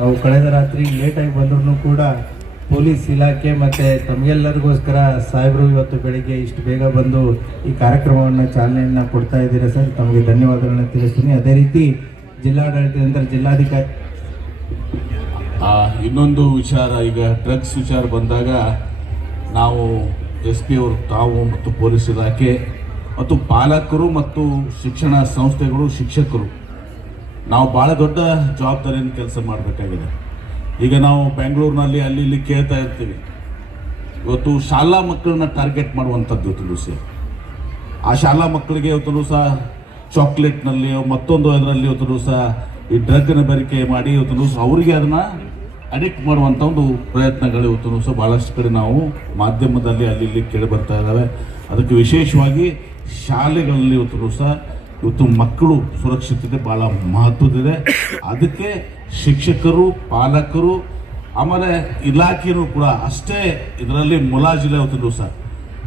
ನಾವು ಕಳೆದ ರಾತ್ರಿ ಲೇಟಾಗಿ ಬಂದ್ರೂ ಕೂಡ ಪೊಲೀಸ್ ಇಲಾಖೆ ಮತ್ತು ತಮಗೆಲ್ಲರಿಗೋಸ್ಕರ ಸಾಹೇಬರು ಇವತ್ತು ಬೆಳಿಗ್ಗೆ ಇಷ್ಟು ಬೇಗ ಬಂದು ಈ ಕಾರ್ಯಕ್ರಮವನ್ನು ಚಾಲನೆಯನ್ನು ಕೊಡ್ತಾ ಇದ್ದೀರಾ ಸರ್. ತಮಗೆ ಧನ್ಯವಾದಗಳನ್ನು ತಿಳಿಸ್ತೀನಿ. ಅದೇ ರೀತಿ ಜಿಲ್ಲಾಡಳಿತದಿಂದ ಜಿಲ್ಲಾಧಿಕಾರಿ ಇನ್ನೊಂದು ವಿಚಾರ, ಈಗ ಡ್ರಗ್ಸ್ ವಿಚಾರ ಬಂದಾಗ ನಾವು SP ಅವರು ತಾವು ಮತ್ತು ಪೊಲೀಸ್ ಇಲಾಖೆ ಮತ್ತು ಪಾಲಕರು ಮತ್ತು ಶಿಕ್ಷಣ ಸಂಸ್ಥೆಗಳು ಶಿಕ್ಷಕರು ನಾವು ಭಾಳ ದೊಡ್ಡ ಜವಾಬ್ದಾರಿಯನ್ನು ಕೆಲಸ ಮಾಡಬೇಕಾಗಿದೆ. ಈಗ ನಾವು ಬೆಂಗಳೂರಿನಲ್ಲಿ ಅಲ್ಲಿ ಇಲ್ಲಿ ಕೇಳ್ತಾ ಇರ್ತೀವಿ, ಇವತ್ತು ಶಾಲಾ ಮಕ್ಕಳನ್ನ ಟಾರ್ಗೆಟ್ ಮಾಡುವಂಥದ್ದು ಇವತ್ತು ದಿವಸ ಆ ಶಾಲಾ ಮಕ್ಕಳಿಗೆ ಇವತ್ತು ದಿವಸ ಚಾಕ್ಲೇಟ್ನಲ್ಲಿ ಮತ್ತೊಂದು ಅದರಲ್ಲಿ ಇವತ್ತು ದಿವಸ ಈ ಡ್ರಗ್ನ ಬೆರಿಕೆ ಮಾಡಿ ಇವತ್ತು ದಿವಸ ಅವರಿಗೆ ಅದನ್ನು ಅಡಿಕ್ಟ್ ಮಾಡುವಂಥ ಒಂದು ಪ್ರಯತ್ನಗಳು ಇವತ್ತು ದಿವಸ ಭಾಳಷ್ಟು ಕಡೆ ನಾವು ಮಾಧ್ಯಮದಲ್ಲಿ ಅಲ್ಲಿ ಇಲ್ಲಿ ಕೇಳಿ ಬರ್ತಾ ಇದ್ದಾವೆ. ಅದಕ್ಕೆ ವಿಶೇಷವಾಗಿ ಶಾಲೆಗಳಲ್ಲಿ ಇವತ್ತು ದಿವಸ ಇವತ್ತು ಮಕ್ಕಳು ಸುರಕ್ಷಿತತೆ ಭಾಳ ಮಹತ್ವದಿದೆ. ಅದಕ್ಕೆ ಶಿಕ್ಷಕರು, ಪಾಲಕರು, ಆಮೇಲೆ ಇಲಾಖೆಯೂ ಕೂಡ ಅಷ್ಟೇ ಇದರಲ್ಲಿ ಮುಲಾಜಿಲ್ಲ. ಇವತ್ತು ದಿವಸ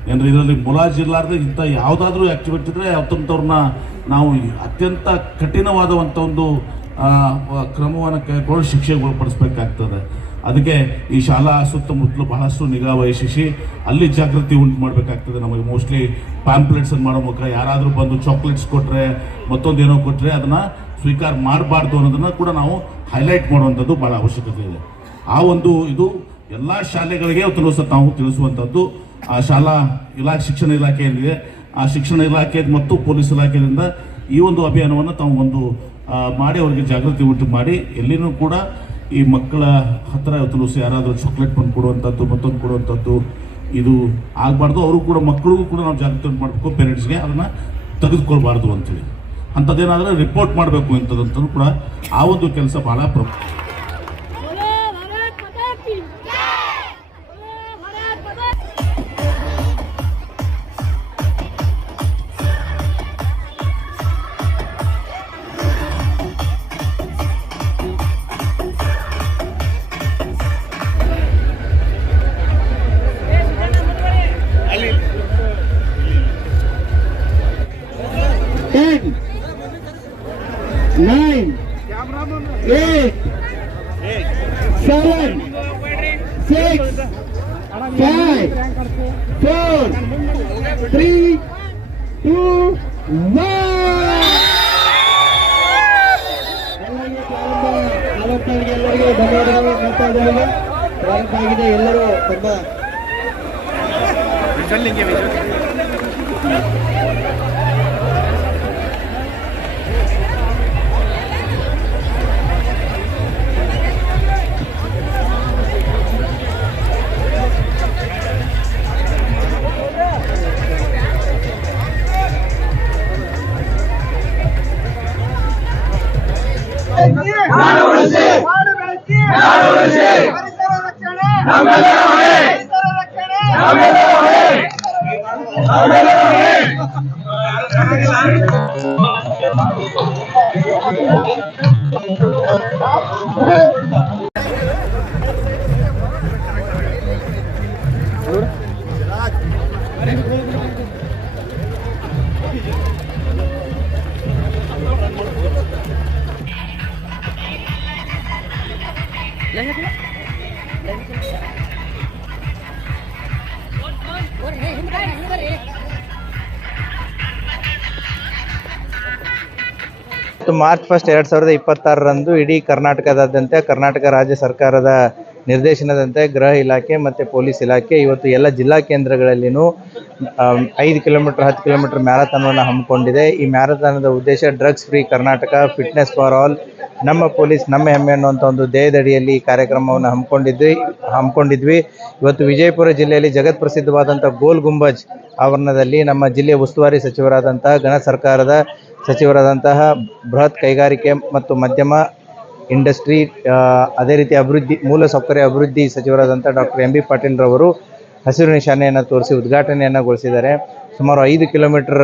ಏನ್ರಿ ಇದರಲ್ಲಿ ಮುಲಾಜಿಲ್ಲಾರ್ದೆ ಇಂಥ ಯಾವುದಾದ್ರೂ ಆ್ಯಕ್ಟಿವಿಟಿ ಇದ್ದರೆ ಅವತ್ತಂಥವ್ರನ್ನ ನಾವು ಅತ್ಯಂತ ಕಠಿಣವಾದಂಥ ಒಂದು ಕ್ರಮವನ್ನು ಕೈಗೊಂಡು ಶಿಕ್ಷೆಗೆ ಒಳಪಡಿಸ್ಬೇಕಾಗ್ತದೆ. ಅದಕ್ಕೆ ಈ ಶಾಲಾ ಸುತ್ತಮುತ್ತಲು ಬಹಳಷ್ಟು ನಿಗಾ ವಹಿಸಿ ಅಲ್ಲಿ ಜಾಗೃತಿ ಉಂಟು ಮಾಡಬೇಕಾಗ್ತದೆ. ನಮಗೆ ಮೋಸ್ಟ್ಲಿ ಪ್ಯಾಂಪ್ಲೆಟ್ಸನ್ನು ಮಾಡೋ ಮೂಲಕ ಯಾರಾದರೂ ಬಂದು ಚಾಕ್ಲೇಟ್ಸ್ ಕೊಟ್ಟರೆ ಮತ್ತೊಂದೇನೋ ಕೊಟ್ಟರೆ ಅದನ್ನು ಸ್ವೀಕಾರ ಮಾಡಬಾರ್ದು ಅನ್ನೋದನ್ನು ಕೂಡ ನಾವು ಹೈಲೈಟ್ ಮಾಡುವಂಥದ್ದು ಭಾಳ ಅವಶ್ಯಕತೆ ಇದೆ. ಆ ಒಂದು ಇದು ಎಲ್ಲ ಶಾಲೆಗಳಿಗೆ ಇವತ್ತು ನಾವು ತಿಳಿಸುವಂಥದ್ದು. ಆ ಶಾಲಾ ಶಿಕ್ಷಣ ಇಲಾಖೆ ಏನಿದೆ ಆ ಶಿಕ್ಷಣ ಇಲಾಖೆ ಮತ್ತು ಪೊಲೀಸ್ ಇಲಾಖೆಯಿಂದ ಈ ಒಂದು ಅಭಿಯಾನವನ್ನು ತಾವು ಒಂದು ಮಾಡಿ ಅವರಿಗೆ ಜಾಗೃತಿ ಉಂಟು ಮಾಡಿ ಎಲ್ಲಿನೂ ಕೂಡ ಈ ಮಕ್ಕಳ ಹತ್ತಿರ ಇವತ್ತು ಯಾರಾದರೂ ಚಾಕ್ಲೇಟ್ ಬಂದು ಕೊಡುವಂಥದ್ದು ಮತ್ತೊಂದು ಕೊಡುವಂಥದ್ದು ಇದು ಆಗಬಾರ್ದು. ಅವರು ಕೂಡ ಮಕ್ಕಳಿಗೂ ಕೂಡ ನಾವು ಜಾಗೃತಿ ಉಂಟು ಮಾಡಬೇಕು, ಪೇರೆಂಟ್ಸ್ಗೆ ಅದನ್ನು ತೆಗೆದುಕೊಳ್ಬಾರ್ದು ಅಂತೇಳಿ ಅಂಥದ್ದೇನಾದರೂ ರಿಪೋರ್ಟ್ ಮಾಡಬೇಕು ಇಂಥದ್ದಂತೂ ಕೂಡ ಆ ಒಂದು ಕೆಲಸ ಭಾಳ Nine, 8, 7, 6, 5, 4, 3, 2, 1. ಎಲ್ಲರಿಗೂ ಧನ್ಯವಾದಗಳು ಮಾಡ್ತಾ ಇದ್ದೇವೆ. ಪ್ರಾರಂಭ ಆಗಿದೆ. ಎಲ್ಲರೂ ತುಂಬ ಮಾರ್ಚ್ 1, 2026ರಂದು ಇಡೀ ಕರ್ನಾಟಕದಾದ್ಯಂತ ಕರ್ನಾಟಕ ರಾಜ್ಯ ಸರ್ಕಾರದ ನಿರ್ದೇಶನದಂತೆ ಗೃಹ ಇಲಾಖೆ ಮತ್ತು ಪೊಲೀಸ್ ಇಲಾಖೆ ಇವತ್ತು ಎಲ್ಲ ಜಿಲ್ಲಾ ಕೇಂದ್ರಗಳಲ್ಲಿನೂ 5 ಕಿಲೋಮೀಟರ್ 10 ಕಿಲೋಮೀಟರ್ ಮ್ಯಾರಥಾನನ್ನು ಹಮ್ಮಿಕೊಂಡಿದೆ. ಈ ಮ್ಯಾರಥಾನದ ಉದ್ದೇಶ drugs free Karnataka, fitness for all, ನಮ್ಮ ಪೊಲೀಸ್ ನಮ್ಮ ಹೆಮ್ಮೆ ಅನ್ನುವಂಥ ಒಂದು ಧ್ಯೇಯದಡಿಯಲ್ಲಿ ಈ ಕಾರ್ಯಕ್ರಮವನ್ನು ಹಮ್ಮಿಕೊಂಡಿದ್ವಿ. ಇವತ್ತು ವಿಜಯಪುರ ಜಿಲ್ಲೆಯಲ್ಲಿ ಜಗತ್ ಪ್ರಸಿದ್ಧವಾದಂಥ ಗೋಲ್ ಗುಂಬಜ್ ಆವರಣದಲ್ಲಿ ನಮ್ಮ ಜಿಲ್ಲೆಯ ಉಸ್ತುವಾರಿ ಸಚಿವರಾದಂತಹ ಗಣ ಸರ್ಕಾರದ ಸಚಿವರಾದಂತಹ ಬೃಹತ್ ಕೈಗಾರಿಕೆ ಮತ್ತು ಮಧ್ಯಮ ಇಂಡಸ್ಟ್ರಿ, ಅದೇ ರೀತಿ ಮೂಲಸೌಕರ್ಯ ಅಭಿವೃದ್ಧಿ ಸಚಿವರಾದಂಥ ಡಾಕ್ಟರ್ MB ಪಾಟೀಲ್ ರವರು ಹಸಿರು ನಿಶಾನೆಯನ್ನು ತೋರಿಸಿ ಉದ್ಘಾಟನೆಯನ್ನು ಸುಮಾರು 5 ಕಿಲೋಮೀಟರ್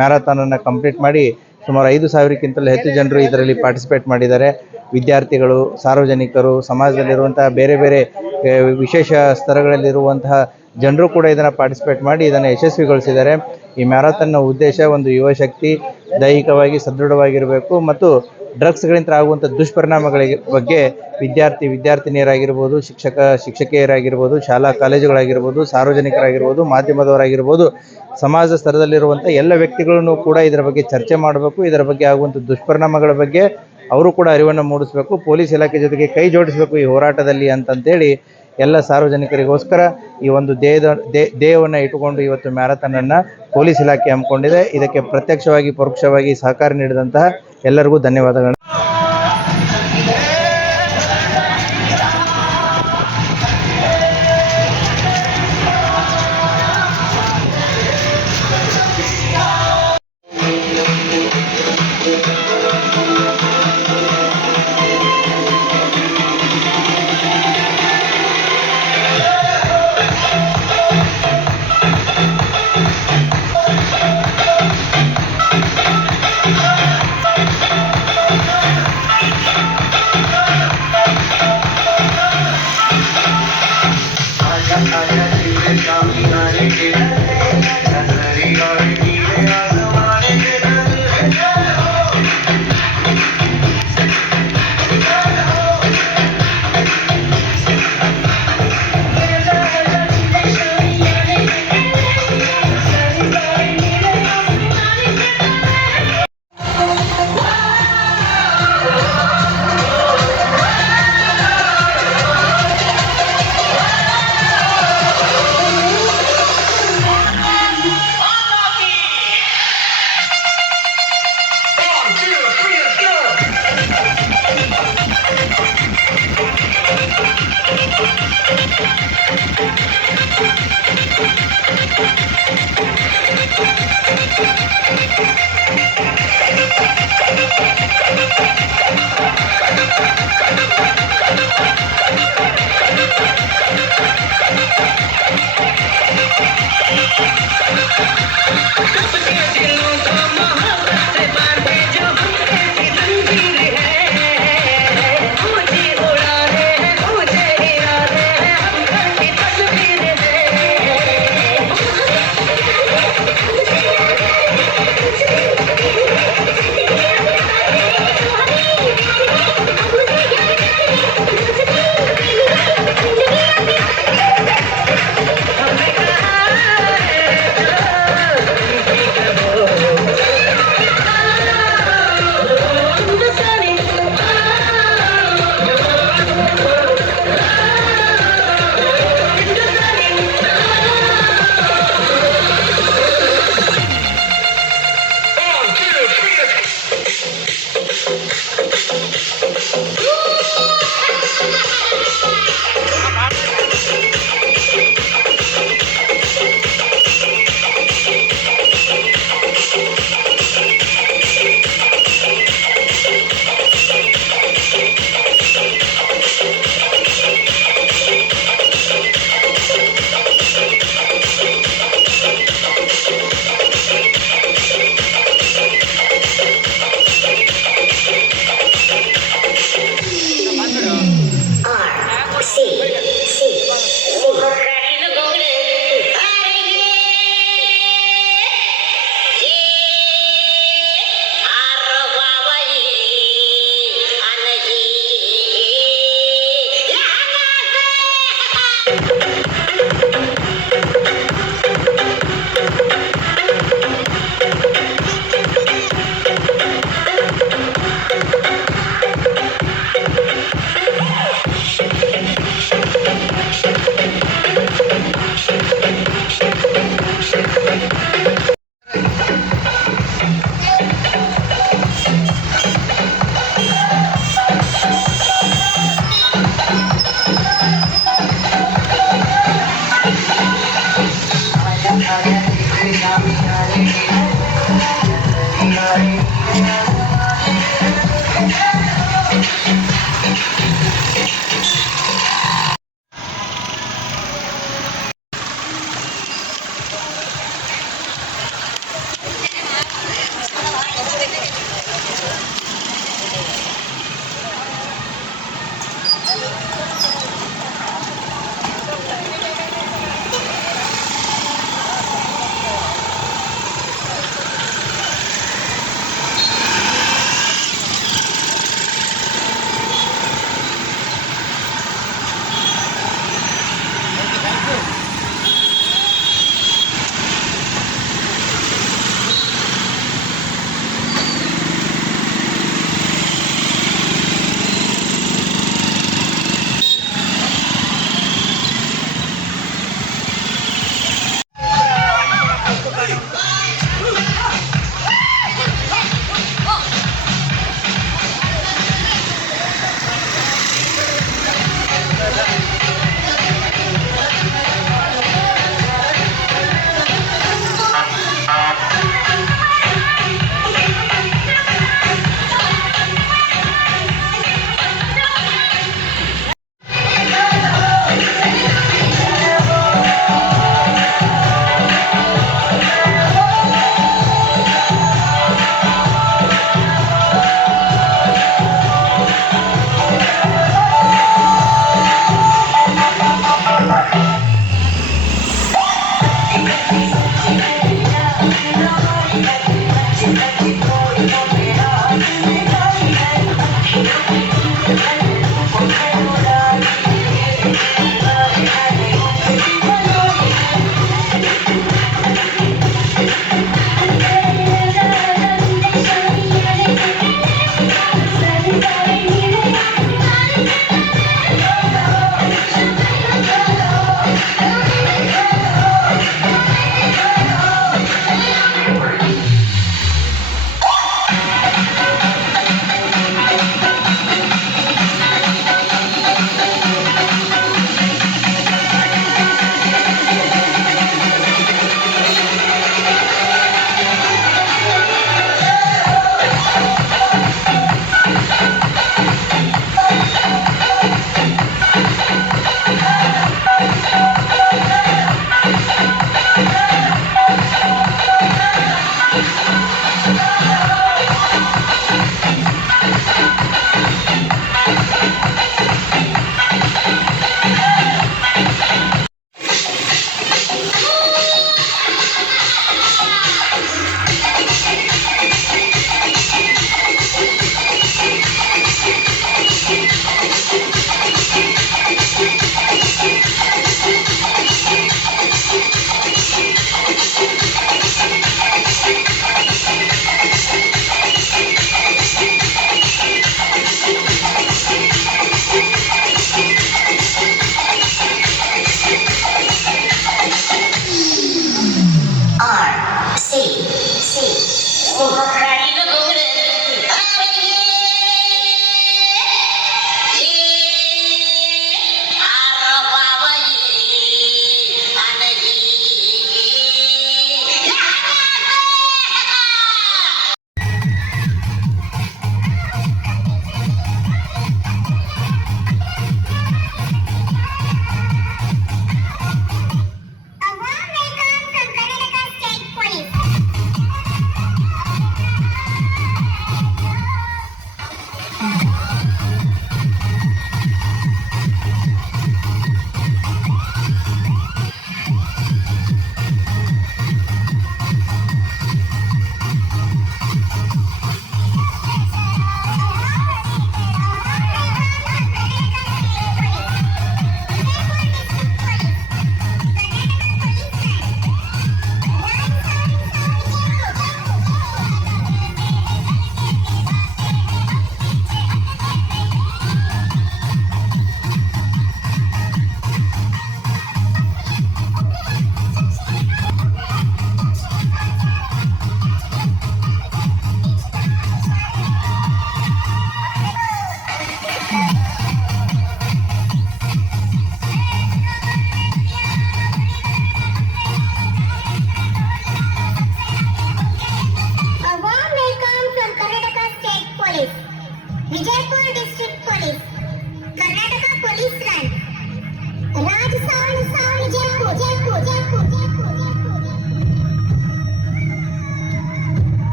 ಮ್ಯಾರಥಾನನ್ನು ಕಂಪ್ಲೀಟ್ ಮಾಡಿ ಸುಮಾರು 5,000ಕ್ಕಿಂತಲೂ ಹೆಚ್ಚು ಜನರು ಇದರಲ್ಲಿ ಪಾರ್ಟಿಸಿಪೇಟ್ ಮಾಡಿದ್ದಾರೆ. ವಿದ್ಯಾರ್ಥಿಗಳು, ಸಾರ್ವಜನಿಕರು, ಸಮಾಜದಲ್ಲಿರುವಂತಹ ಬೇರೆ ಬೇರೆ ವಿಶೇಷ ಸ್ತರಗಳಲ್ಲಿರುವಂತಹ ಜನರು ಕೂಡ ಇದನ್ನು ಪಾರ್ಟಿಸಿಪೇಟ್ ಮಾಡಿ ಇದನ್ನು ಯಶಸ್ವಿಗೊಳಿಸಿದ್ದಾರೆ. ಈ ಮ್ಯಾರಥಾನ್ನ ಉದ್ದೇಶ ಒಂದು ಯುವ ಶಕ್ತಿ ದೈಹಿಕವಾಗಿ ಸದೃಢವಾಗಿರಬೇಕು ಮತ್ತು ಡ್ರಗ್ಸ್ಗಳಿಂದ ಆಗುವಂಥ ದುಷ್ಪರಿಣಾಮಗಳ ಬಗ್ಗೆ ವಿದ್ಯಾರ್ಥಿನಿಯರಾಗಿರ್ಬೋದು, ಶಿಕ್ಷಕಿಯರಾಗಿರ್ಬೋದು, ಶಾಲಾ ಕಾಲೇಜುಗಳಾಗಿರ್ಬೋದು, ಸಾರ್ವಜನಿಕರಾಗಿರ್ಬೋದು, ಮಾಧ್ಯಮದವರಾಗಿರ್ಬೋದು, ಸಮಾಜ ಸ್ತರದಲ್ಲಿರುವಂಥ ಎಲ್ಲ ವ್ಯಕ್ತಿಗಳನ್ನು ಕೂಡ ಇದರ ಬಗ್ಗೆ ಚರ್ಚೆ ಮಾಡಬೇಕು. ಇದರ ಬಗ್ಗೆ ಆಗುವಂಥ ದುಷ್ಪರಿಣಾಮಗಳ ಬಗ್ಗೆ ಅವರು ಕೂಡ ಅರಿವನ್ನು ಮೂಡಿಸಬೇಕು. ಪೊಲೀಸ್ ಇಲಾಖೆ ಜೊತೆಗೆ ಕೈ ಜೋಡಿಸಬೇಕು ಈ ಹೋರಾಟದಲ್ಲಿ ಅಂತಂತೇಳಿ ಎಲ್ಲ ಸಾರ್ವಜನಿಕರಿಗೋಸ್ಕರ ಈ ಒಂದು ಧ್ಯೇಯವನ್ನು ಇಟ್ಟುಕೊಂಡು ಇವತ್ತು ಮ್ಯಾರಥಾನನ್ನು ಪೊಲೀಸ್ ಇಲಾಖೆ ಹಮ್ಮಿಕೊಂಡಿದೆ. ಇದಕ್ಕೆ ಪ್ರತ್ಯಕ್ಷವಾಗಿ ಪರೋಕ್ಷವಾಗಿ ಸಹಕಾರ ನೀಡಿದಂತಹ ಎಲ್ಲರಿಗೂ ಧನ್ಯವಾದಗಳು.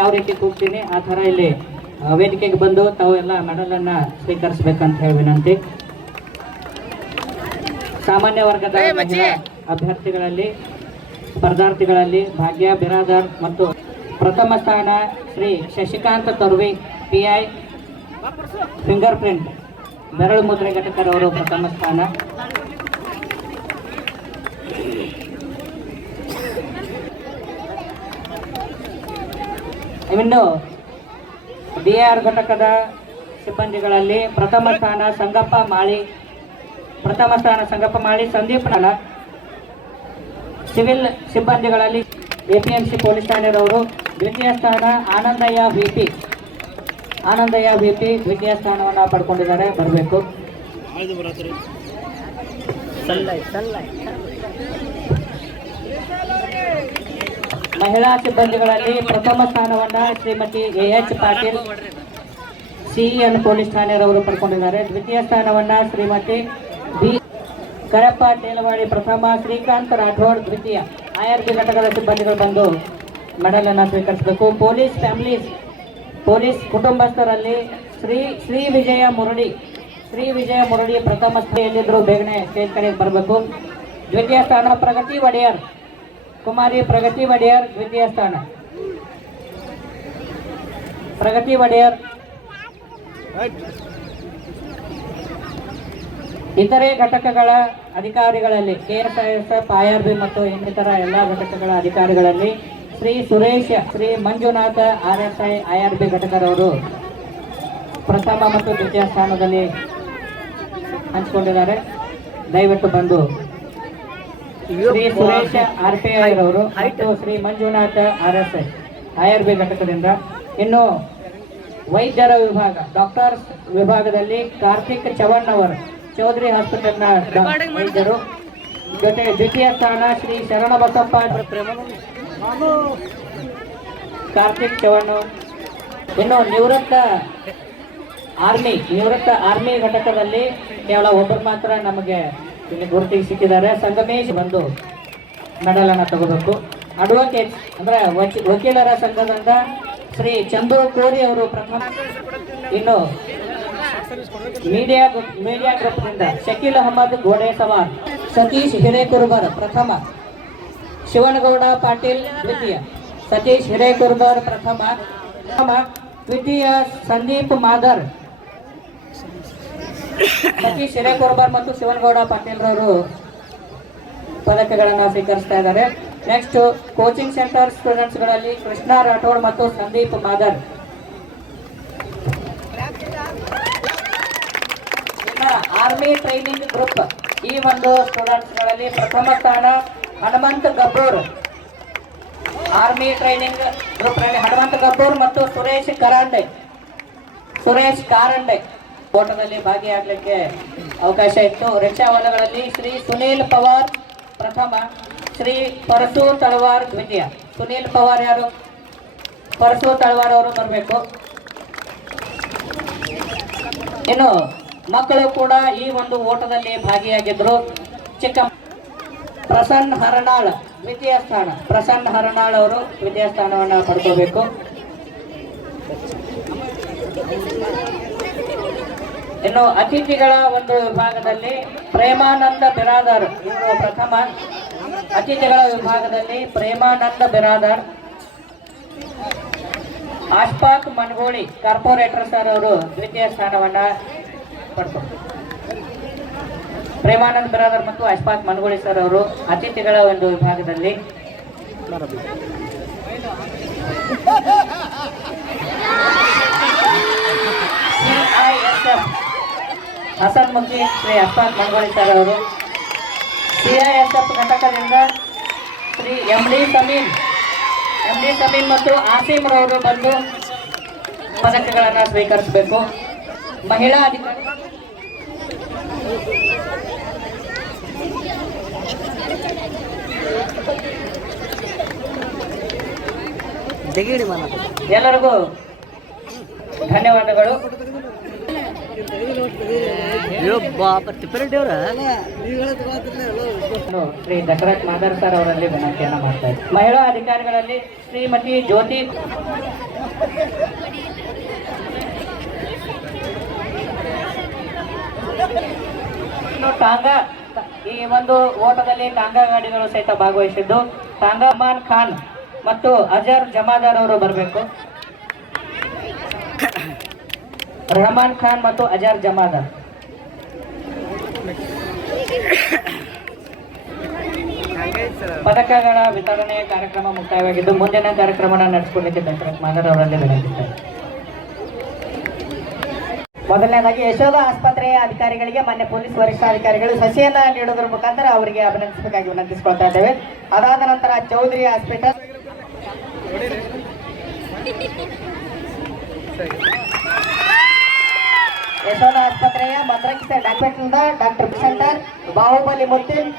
ಯಾವ ರೀತಿ ಕೂಗ್ತೀನಿ ಆ ಥರ ಇಲ್ಲಿ ವೇದಿಕೆಗೆ ಬಂದು ತಾವು ಎಲ್ಲ ಮೆಡಲನ್ನು ಸ್ವೀಕರಿಸಬೇಕಂತ ಹೇಳಿ ವಿನಂತಿ. ಸಾಮಾನ್ಯ ವರ್ಗದ ಮಹಿಳಾ ಅಭ್ಯರ್ಥಿಗಳಲ್ಲಿ ಸ್ಪರ್ಧಾರ್ಥಿಗಳಲ್ಲಿ ಭಾಗ್ಯ ಬಿರಾದರ್ ಮತ್ತು ಪ್ರಥಮ ಸ್ಥಾನ Shri Shashikant Tarvi PI finger print ಬೆರಳು ಮುದ್ರೆ ಘಟಕರವರು ಪ್ರಥಮ ಸ್ಥಾನ. ಇನ್ನು DAR ಘಟಕದ ಸಿಬ್ಬಂದಿಗಳಲ್ಲಿ ಪ್ರಥಮ ಸ್ಥಾನ ಸಂಗಪ್ಪ ಮಾಳಿ ಸಂದೀಪ್ ನಾಳ. ಸಿವಿಲ್ ಸಿಬ್ಬಂದಿಗಳಲ್ಲಿ APMC ಪೊಲೀಸ್ ಠಾಣೆರವರು ದ್ವಿತೀಯ ಸ್ಥಾನ ಆನಂದಯ್ಯ VP ದ್ವಿತೀಯ ಸ್ಥಾನವನ್ನು ಪಡ್ಕೊಂಡಿದ್ದಾರೆ, ಬರಬೇಕು. ಮಹಿಳಾ ಸಿಬ್ಬಂದಿಗಳಲ್ಲಿ ಪ್ರಥಮ ಸ್ಥಾನವನ್ನು Shrimati AH Patil CEN police ಠಾಣೆರವರು ಪಡ್ಕೊಂಡಿದ್ದಾರೆ. ದ್ವಿತೀಯ ಸ್ಥಾನವನ್ನು ಶ್ರೀಮತಿ B ಕರಪ್ಪ ತೇಲವಾಡಿ ಪ್ರಥಮ, ಶ್ರೀಕಾಂತ್ ರಾಠೋಡ್ ದ್ವಿತೀಯ. IRB ಘಟಕದ ಸಿಬ್ಬಂದಿಗಳು ಬಂದು ಮೆಡಲ್ ಅನ್ನು ಸ್ವೀಕರಿಸಬೇಕು. ಪೊಲೀಸ್ ಕುಟುಂಬಸ್ಥರಲ್ಲಿ ಶ್ರೀ ವಿಜಯ ಮುರಡಿ ಪ್ರಥಮ ಸ್ಥಾನದಲ್ಲಿದ್ದರು, ಬೇಗನೆ ಸ್ಟೇಜ್ ಕಡೆಗೆ ಬರಬೇಕು. ದ್ವಿತೀಯ ಸ್ಥಾನ ಕುಮಾರಿ ಪ್ರಗತಿ ಒಡೆಯರ್ ದ್ವಿತೀಯ ಸ್ಥಾನ. ಪ್ರಗತಿ ಒಡೆಯರ್. ಇತರೆ ಘಟಕಗಳ ಅಧಿಕಾರಿಗಳಲ್ಲಿ KSISF, IRB ಮತ್ತು ಇನ್ನಿತರ ಎಲ್ಲ ಘಟಕಗಳ ಅಧಿಕಾರಿಗಳಲ್ಲಿ ಶ್ರೀ ಮಂಜುನಾಥ RSI IRB ಘಟಕದವರು ಪ್ರಥಮ ಮತ್ತು ದ್ವಿತೀಯ ಸ್ಥಾನದಲ್ಲಿ ಹಂಚಿಕೊಂಡಿದ್ದಾರೆ. ದಯವಿಟ್ಟು ಬಂದು ಶ್ರೀ ಸುರೇಶ RPI ರವರು ಮತ್ತು ಶ್ರೀ ಮಂಜುನಾಥ RSI IRB ಘಟಕದಿಂದ. ಇನ್ನು ವೈದ್ಯರ ವಿಭಾಗ ಡಾಕ್ಟರ್ಸ್ ವಿಭಾಗದಲ್ಲಿ ಕಾರ್ತಿಕ್ ಚವಣ್ ಅವರು ಚೌಧರಿ ಹಾಸ್ಪಿಟಲ್ನ ವೈದ್ಯರು. ಜೊತೆಗೆ ದ್ವಿತೀಯ ಸ್ಥಾನ ಶ್ರೀ ಶರಣಬಸಪ್ಪ ಕಾರ್ತಿಕ್ ಚವಣ್. ಇನ್ನು ನಿವೃತ್ತ ಆರ್ಮಿ ಘಟಕದಲ್ಲಿ ಕೇವಲ ಒಬ್ಬರು ಮಾತ್ರ ನಮಗೆ ಇಲ್ಲಿ ಗುರುತಿಗೆ ಸಿಕ್ಕಿದ್ದಾರೆ. ಸಂಗಮೇಶ್ ಬಂದು ಮೆಡಲ್ ಅನ್ನು ತಗೋಬೇಕು. ಅಡ್ವೊಕೇಟ್ ಅಂದ್ರೆ ವಕೀಲರ ಸಂಘದಿಂದ ಶ್ರೀ ಚಂದು ಕೋರಿ ಅವರು ಪ್ರಥಮ. ಇನ್ನು ಮೀಡಿಯಾ ಗ್ರೂಪ್ನಿಂದ ಶಕೀಲ್ ಅಹಮದ್ ಗೋಡೆ ಸವಾರ್, ಸತೀಶ್ ಹಿರೇಕುರ್ಬರ್ ಪ್ರಥಮ, ಶಿವನಗೌಡ ಪಾಟೀಲ್ ದ್ವಿತೀಯ. ಸತೀಶ್ ಹಿರೇಕುರ್ಬರ್ ಪ್ರಥಮ. ದ್ವಿತೀಯ ಸಂದೀಪ್ ಮಾದರ್. ಸತೀಶ್ ಹಿರೇಕುರ್ಬರ್ ಮತ್ತು ಶಿವನಗೌಡ ಪಾಟೀಲ್ ರವರು ಪದಕಗಳನ್ನು ಸ್ವೀಕರಿಸ್ತಾ ಇದ್ದಾರೆ. ನೆಕ್ಸ್ಟ್ ಕೋಚಿಂಗ್ ಸೆಂಟರ್ ಸ್ಟೂಡೆಂಟ್ಸ್ಗಳಲ್ಲಿ ಕೃಷ್ಣ ರಾಠೋಡ್ ಮತ್ತು Sandeep Madar. Army training group ಈ ಒಂದು ಸ್ಟೂಡೆಂಟ್ಸ್ಗಳಲ್ಲಿ ಪ್ರಥಮ ಸ್ಥಾನ Hanumanth Gabbur. Army training group ನಲ್ಲಿ ಹನುಮಂತ್ ಗಬ್ಬೂರ್ ಮತ್ತು ಸುರೇಶ್ ಕಾರಂಡೆ ಓಟದಲ್ಲಿ ಭಾಗಿಯಾಗಲಿಕ್ಕೆ ಅವಕಾಶ ಇತ್ತು. ರಿಕ್ಷಾವಾಲಗಳಲ್ಲಿ ಶ್ರೀ ಸುನೀಲ್ ಪವಾರ್ ಪ್ರಥಮ, ಶ್ರೀ ಪರಸು ತಳವಾರ್ ದ್ವಿತೀಯ. ಸುನೀಲ್ ಪವಾರ್ ಯಾರು? ಪರಸು ತಳವಾರ್ ಅವರು ಬರಬೇಕು. ಇನ್ನು ಮಕ್ಕಳು ಕೂಡ ಈ ಒಂದು ಓಟದಲ್ಲಿ ಭಾಗಿಯಾಗಿದ್ರು. ಪ್ರಸನ್ನ ಹರನಾಳ್ ದ್ವಿತೀಯ ಸ್ಥಾನ. ಪ್ರಸನ್ನ ಹರನಾಳ್ ಅವರು ದ್ವಿತೀಯ ಸ್ಥಾನವನ್ನು ಪಡ್ಕೋಬೇಕು. ಇನ್ನು ಅತಿಥಿಗಳ ಒಂದು ವಿಭಾಗದಲ್ಲಿ ಪ್ರೇಮಾನಂದ ಬಿರಾದಾರ್ ಇವರು ಪ್ರಥಮ. ಅತಿಥಿಗಳ ವಿಭಾಗದಲ್ಲಿ ಪ್ರೇಮಾನಂದ ಬಿರಾದಾರ್. ಆಶ್ಫಾಕ್ ಮನ್ಗೋಳಿ ಕಾರ್ಪೊರೇಟರ್ ಸರ್ ಅವರು ದ್ವಿತೀಯ ಸ್ಥಾನವನ್ನ ಪಡ್ಕೊಂಡು. ಪ್ರೇಮಾನಂದ್ ಬಿರಾದರ್ ಮತ್ತು ಅಶ್ಫಾಕ್ ಮನ್ಗೋಳಿ ಸರ್ ಅವರು ಅತಿಥಿಗಳ ಒಂದು ವಿಭಾಗದಲ್ಲಿ. CISF ಹಸನ್ ಮುಖಿ ಶ್ರೀ ಅಶ್ಫಾಕ್ ಮನ್ಗೋಳಿ ಸರ್ ಅವರು. CISF ಘಟಕದಿಂದ ಶ್ರೀ MD ಸಮೀನ್ ಮತ್ತು ಆಸೀಮ್ ರವರು ಬಂದು ಪದಕಗಳನ್ನು ಸ್ವೀಕರಿಸಬೇಕು. ಮಹಿಳಾ ಅಧಿಕಾರಿ ಎಲ್ಲರಿಗೂ ಧನ್ಯವಾದಗಳು. ತಿಪ್ಪರೆಡ್ಡಿ ಅವರ ಶ್ರೀ ದಶರಥ್ ಮಾದರ್ ಸರ್ ಅವರಲ್ಲಿ ವಿನಂತಿಯನ್ನ ಮಾಡ್ತಾ ಇದ್ದಾರೆ. ಮಹಿಳಾ ಅಧಿಕಾರಿಗಳಲ್ಲಿ ಶ್ರೀಮತಿ ಜ್ಯೋತಿ ಟಾಂಗಾ ಈ ಒಂದು ಓಟದಲ್ಲಿ ಟಾಂಗಾ ಗಾಡಿಗಳು ಸಹಿತ ಭಾಗವಹಿಸಿದ್ದು ಟಾಂಗಾ ಅಮಾನ್ ಖಾನ್ ಮತ್ತು ಅಜರ್ ಜಮಾದಾರ್ ಅವರು ಬರಬೇಕು. ರಹಮಾನ್ ಖಾನ್ ಮತ್ತು ಅಜರ್ ಜಮಾದಾರ್. ಪದಕಗಳ ವಿತರಣೆ ಕಾರ್ಯಕ್ರಮ ಮುಕ್ತಾಯವಾಗಿದ್ದು ಮುಂದಿನ ಕಾರ್ಯಕ್ರಮ ನಡೆಸಿಕೊಳ್ಳಲಿಕ್ಕೆ ದಶರಥ್ ಮಾದರ್ ಅವರಲ್ಲಿ ವಿನಂತಿದ್ದಾರೆ. ಮೊದಲನೇದಾಗಿ ಯಶೋಧ ಆಸ್ಪತ್ರೆಯ ಅಧಿಕಾರಿಗಳಿಗೆ ಮಾನ್ಯ ಪೊಲೀಸ್ ವರಿಷ್ಠಾಧಿಕಾರಿಗಳು ಸಸಿಯನ್ನ ನೀಡುವುದರ ಮುಖಾಂತರ ಅವರಿಗೆ ಅಭಿನಂದಿಸಬೇಕಾಗಿ ವಿನಂತಿಸಿಕೊಳ್ತಾ ಇದ್ದೇವೆ. ಅದಾದ ನಂತರ ಚೌಧರಿ ಹಾಸ್ಪಿಟಲ್ ಯಶೋಧ ಆಸ್ಪತ್ರೆಯ ಭದ್ರಕಿಸ doctor centre Bahubali Muttin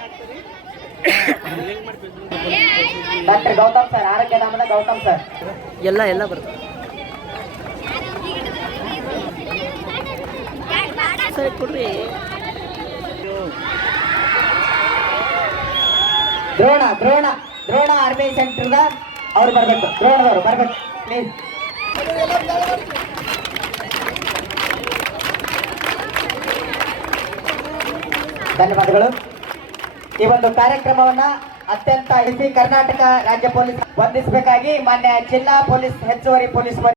doctor Gautam sir, ಆರೋಗ್ಯಧಾಮದ ಗೌತಮ್ ಸರ್. ಎಲ್ಲ ಬರ್ತದೆ ಸರಿ ಕೊಡ್ರಿ. ದ್ರೋಣ ಆರ್ಮಿ ಸೆಂಟರ್ದ ಅವ್ರು ಬರ್ಬೇಕು, ದ್ರೋಣದವರು ಬರ್ಬೇಕು ಪ್ಲೀಸ್. ಧನ್ಯವಾದಗಳು. ಈ ಒಂದು ಕಾರ್ಯಕ್ರಮವನ್ನ ಅತ್ಯಂತ ಕರ್ನಾಟಕ ರಾಜ್ಯ ಪೊಲೀಸ್ ವಂದಿಸಬೇಕಾಗಿ ಮಾನ್ಯ ಜಿಲ್ಲಾ ಪೊಲೀಸ್ ಹೆಚ್ಚುವರಿ ಪೊಲೀಸ್